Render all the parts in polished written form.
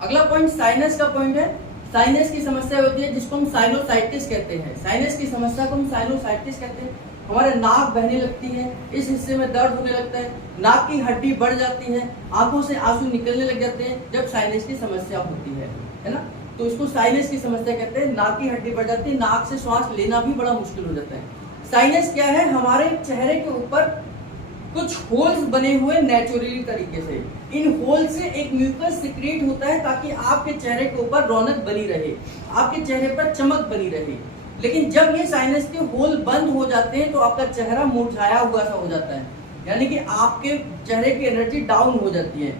अगला point sinus का point है। साइनस की समस्या होती है जिसको हम साइनोसाइटिस कहते हैं। साइनस की समस्या को हम साइनोसाइटिस कहते हैं। हमारे नाक बहने लगती है, इस हिस्से में दर्द होने लगता है, नाक की हड्डी बढ़ जाती है, आंखों से आंसू निकलने लग जाते हैं जब साइनस की समस्या होती है ना। तो इसको साइनस की समस्या कहते हैं। नाक की हड्डी बढ़ जाती है, नाक से श्वास लेना भी बड़ा मुश्किल हो जाता है। साइनस क्या है? हमारे चेहरे के ऊपर कुछ होल्स बने हुए नेचुरली तरीके से। इन होल से एक म्यूकस सिक्रेट होता है ताकि आपके चेहरे के ऊपर रौनक बनी रहे, आपके चेहरे पर चमक बनी रहे। लेकिन जब ये साइनस के होल बंद हो जाते हैं तो आपका चेहरा मुरझाया हुआ सा हो जाता है, यानी कि आपके चेहरे की एनर्जी डाउन हो जाती है।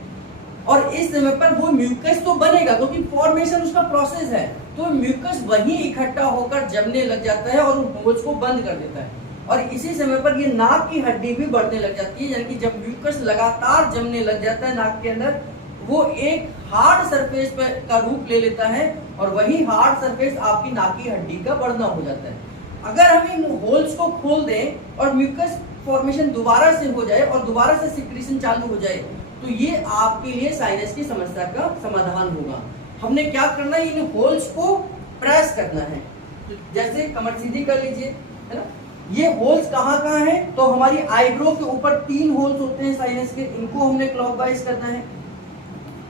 और इस समय पर वो म्यूकस तो बनेगा क्योंकि फॉर्मेशन उसका प्रोसेस है, तो म्यूकस वहीं इकट्ठा होकर जमने लग जाता है और उन होल्स को बंद कर देता है। और इसी समय पर ये नाक की हड्डी भी बढ़ने लग जाती है, यानी कि जब म्यूकस लगातार जमने लग जाता है नाक के अंदर, वो एक हार्ड सरफेस का रूप ले लेता है और वही हार्ड सरफेस आपकी नाक की हड्डी का बढ़ना हो जाता है। अगर हम इन होल्स को खोल दें और म्यूकस फॉर्मेशन दोबारा से हो जाए और दोबारा से सिक्रीशन चालू हो जाए तो ये आपके लिए साइनस की समस्या का समाधान होगा। हमने क्या करना है? इन होल्स को प्रेस करना है। तो जैसे कमर सीधी कर लीजिए, है ना। ये होल्स कहाँ है? तो हमारी आईब्रो के ऊपर 3 होल्स होते हैं साइनस के, इनको हमने क्लॉकवाइज करना है,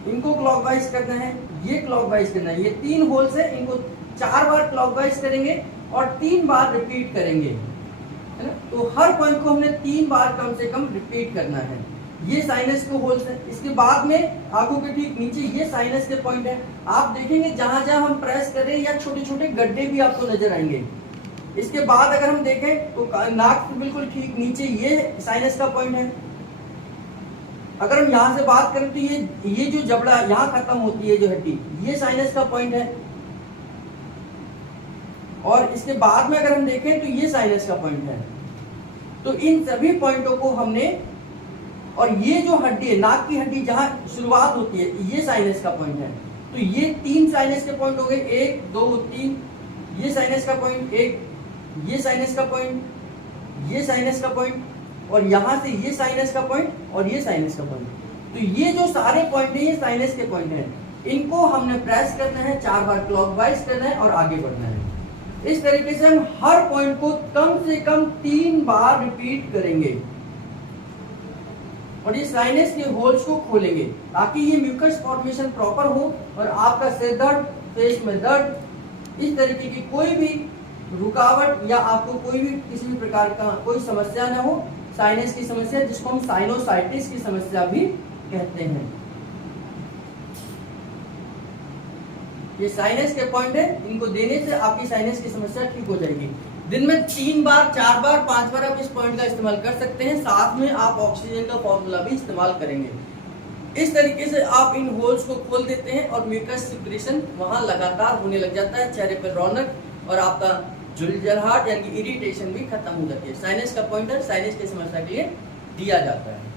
इनको क्लॉकवाइज करना है, ये क्लॉकवाइज करना है। ये 3 होल्स है, इनको 4 बार क्लॉकवाइज करेंगे और 3 बार रिपीट करेंगे, है ना। तो हर पॉइंट को हमने 3 बार कम से कम रिपीट करना है। ये साइनस के होल्स है। इसके बाद में आंखों के ठीक नीचे ये साइनस के पॉइंट है। आप देखेंगे जहां जहां हम प्रेस कर रहे हैं या छोटे छोटे गड्ढे भी आपको नजर आएंगे। इसके बाद अगर हम देखें तो नाक के बिल्कुल ठीक नीचे ये साइनस का पॉइंट है। अगर हम यहाँ से बात करें तो ये जो जबड़ा यहाँ खत्म होती है जो हड्डी, ये साइनस का पॉइंट है। और इसके बाद में अगर हम देखें तो ये साइनस का पॉइंट है। तो इन सभी पॉइंटों को हमने, और ये जो हड्डी है नाक की हड्डी जहां शुरुआत होती है, ये साइनस का पॉइंट है। तो ये 3 साइनस के पॉइंट हो गए, 1 2 3। ये साइनस का पॉइंट 1, ये साइनस का पॉइंट, ये साइनस का पॉइंट, और यहां से ये साइनस का पॉइंट और ये साइनस का पॉइंट। तो ये जो सारे पॉइंट है ये साइनस के पॉइंट है। इनको हमने प्रेस करना है, 4 बार क्लॉकवाइज करना है और आगे बढ़ना है। इस तरीके से हम हर पॉइंट को कम से कम 3 बार रिपीट करेंगे और ये साइनस के होल्स को खोलेंगे ताकि ये म्यूकस फॉर्मेशन प्रॉपर हो और आपका सिर दर्द, फेस में दर्द, इस तरीके की कोई भी रुकावट या आपको कोई भी किसी भी प्रकार का कोई समस्या ना हो। साइनस की समस्या जिसको हम साइनोसाइटिस की समस्या भी कहते हैं। ये साइनस के पॉइंट है, इनको देने से आपकी साइनस की समस्या ठीक हो जाएगी। दिन में 3 बार, 4 बार, 5 बार आप इस पॉइंट का इस्तेमाल कर सकते हैं। साथ में आप ऑक्सीजन का फॉर्मूला भी इस्तेमाल करेंगे। इस तरीके से आप इन होल्स को खोल देते हैं और म्यूकस सिक्रेशन वहां लगातार होने लग जाता है, चेहरे पर रौनक और आपका झुलझलाहट यानी कि इरिटेशन भी खत्म हो जाती है। साइनस का पॉइंटर साइनस की समस्या के लिए दिया जाता है।